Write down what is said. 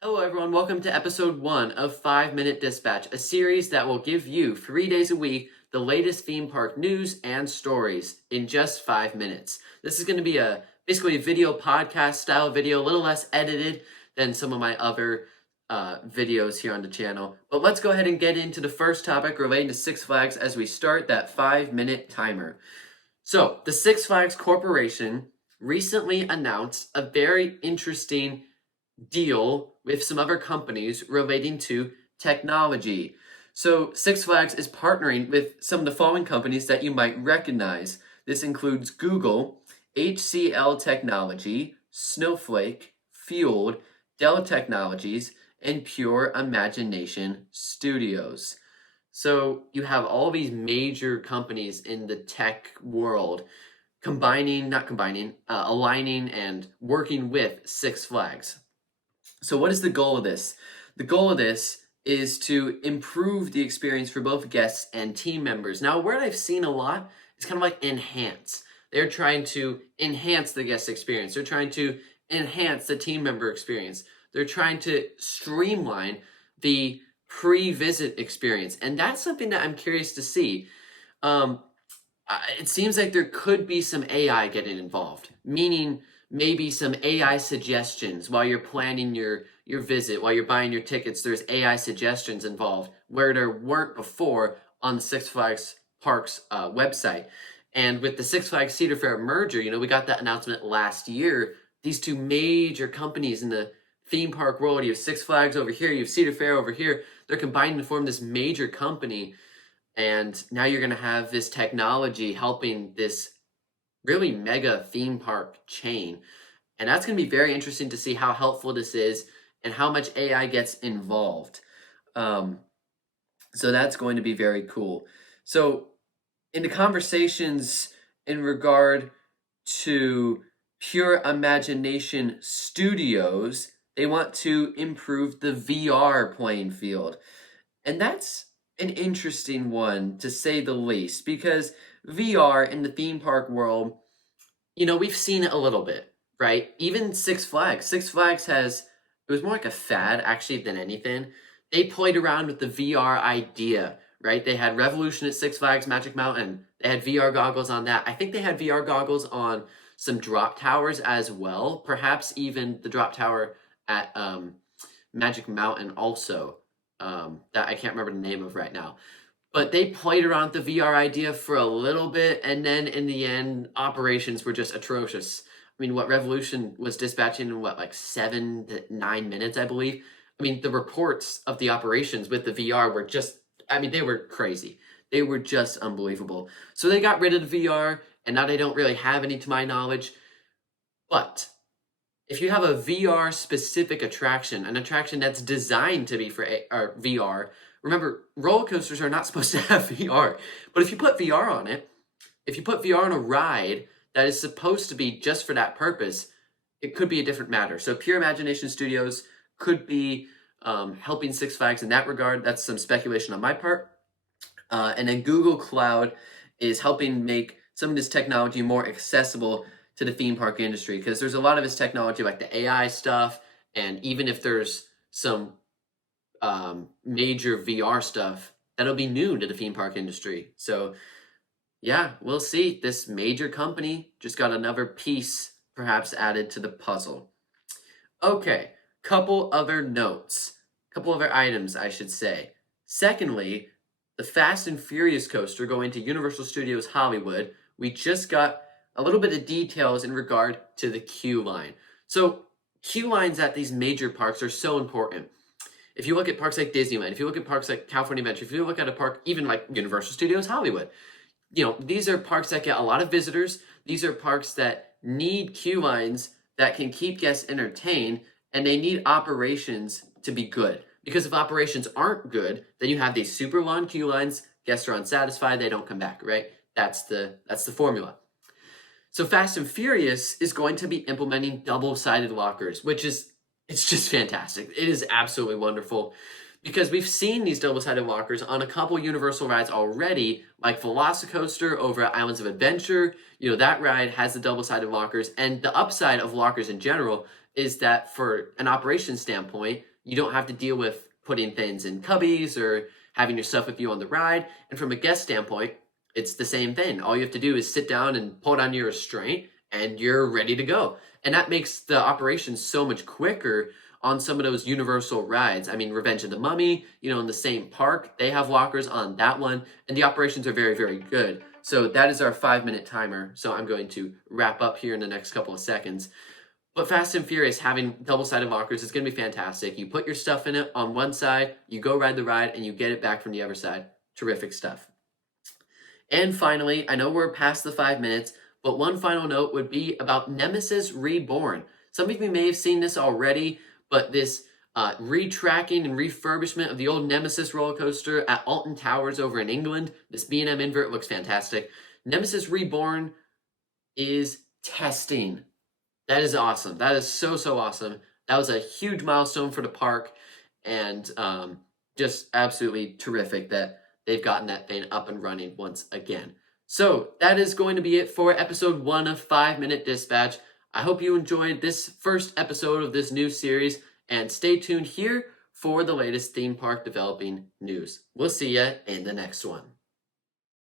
Hello, everyone. Welcome to episode 1 of 5 Minute Dispatch, a series that will give you 3 days a week the latest theme park news and stories in just 5 minutes. This is going to be basically a video podcast style video, a little less edited than some of my other videos here on the channel. But let's go ahead and get into the first topic relating to Six Flags as we start that 5-minute timer. So, the Six Flags Corporation recently announced a very interesting deal with some other companies relating to technology. So Six Flags is partnering with some of the following companies that you might recognize. This includes Google, HCL Technology, Snowflake, Fueled, Dell Technologies, and Pure Imagination Studios. So you have all these major companies in the tech world aligning and working with Six Flags. So what is the goal of this? The goal of this is to improve the experience for both guests and team members. Now, a word I've seen a lot is kind of like enhance. They're trying to enhance the guest experience. They're trying to enhance the team member experience. They're trying to streamline the pre-visit experience. And that's something that I'm curious to see. It seems like there could be some AI getting involved, meaning maybe some AI suggestions while you're planning your visit, while you're buying your tickets. There's AI suggestions involved where there weren't before on the Six Flags Parks website. And with the Six Flags Cedar Fair merger, we got that announcement last year. These two major companies in the theme park world, you have Six Flags over here, you have Cedar Fair over here. They're combining to form this major company. And now you're going to have this technology helping this really mega theme park chain. And that's going to be very interesting to see how helpful this is and how much AI gets involved. So that's going to be very cool. So in the conversations in regard to Pure Imagination Studios, they want to improve the VR playing field. And that's an interesting one, to say the least, because VR in the theme park world, we've seen it a little bit, right? Even Six Flags. It was more like a fad actually than anything. They played around with the VR idea, right? They had Revolution at Six Flags Magic Mountain. They had VR goggles on that. I think they had VR goggles on some drop towers as well, perhaps even the drop tower at Magic Mountain also. That I can't remember the name of right now. But they played around with the VR idea for a little bit, and then in the end, operations were just atrocious. I mean, what Revolution was dispatching in like 7 to 9 minutes, I believe. I mean, the reports of the operations with the VR were they were crazy. They were just unbelievable. So they got rid of the VR, and now they don't really have any to my knowledge. But if you have a VR specific attraction, an attraction that's designed to be for VR, remember, roller coasters are not supposed to have VR. But if you put VR on it, if you put VR on a ride that is supposed to be just for that purpose, it could be a different matter. So Pure Imagination Studios could be helping Six Flags in that regard. That's some speculation on my part. And then Google Cloud is helping make some of this technology more accessible to the theme park industry, because there's a lot of this technology like the AI stuff, and even if there's some major VR stuff, that'll be new to the theme park industry. So yeah, we'll see. This major company just got another piece perhaps added to the puzzle. Okay, couple other items, I should say. Secondly, the Fast and Furious coaster going to Universal Studios Hollywood, we just got a little bit of details in regard to the queue line. So queue lines at these major parks are so important. If you look at parks like Disneyland, if you look at parks like California Adventure, if you look at a park even like Universal Studios Hollywood, these are parks that get a lot of visitors. These are parks that need queue lines that can keep guests entertained, and they need operations to be good. Because if operations aren't good, then you have these super long queue lines, guests are unsatisfied, they don't come back, right? That's the formula. So Fast and Furious is going to be implementing double-sided lockers, it's just fantastic. It is absolutely wonderful, because we've seen these double-sided lockers on a couple Universal rides already, like Velocicoaster over at Islands of Adventure. That ride has the double-sided lockers, and the upside of lockers in general is that for an operations standpoint, you don't have to deal with putting things in cubbies or having your stuff with you on the ride. And from a guest standpoint, it's the same thing. All you have to do is sit down and pull down your restraint and you're ready to go. And that makes the operations so much quicker on some of those universal rides. I mean, Revenge of the Mummy, in the same park, they have lockers on that one, and the operations are very, very good. So that is our 5-minute timer. So I'm going to wrap up here in the next couple of seconds. But Fast and Furious having double-sided lockers is going to be fantastic. You put your stuff in it on one side, you go ride the ride, and you get it back from the other side. Terrific stuff. And finally, I know we're past the 5 minutes, but one final note would be about Nemesis Reborn. Some of you may have seen this already, but this retracking and refurbishment of the old Nemesis roller coaster at Alton Towers over in England, this B&M invert looks fantastic. Nemesis Reborn is testing. That is awesome. That is so, so awesome. That was a huge milestone for the park, and just absolutely terrific that they've gotten that thing up and running once again. So that is going to be it for episode 1 of 5-Minute Dispatch. I hope you enjoyed this first episode of this new series, and stay tuned here for the latest theme park developing news. We'll see you in the next one.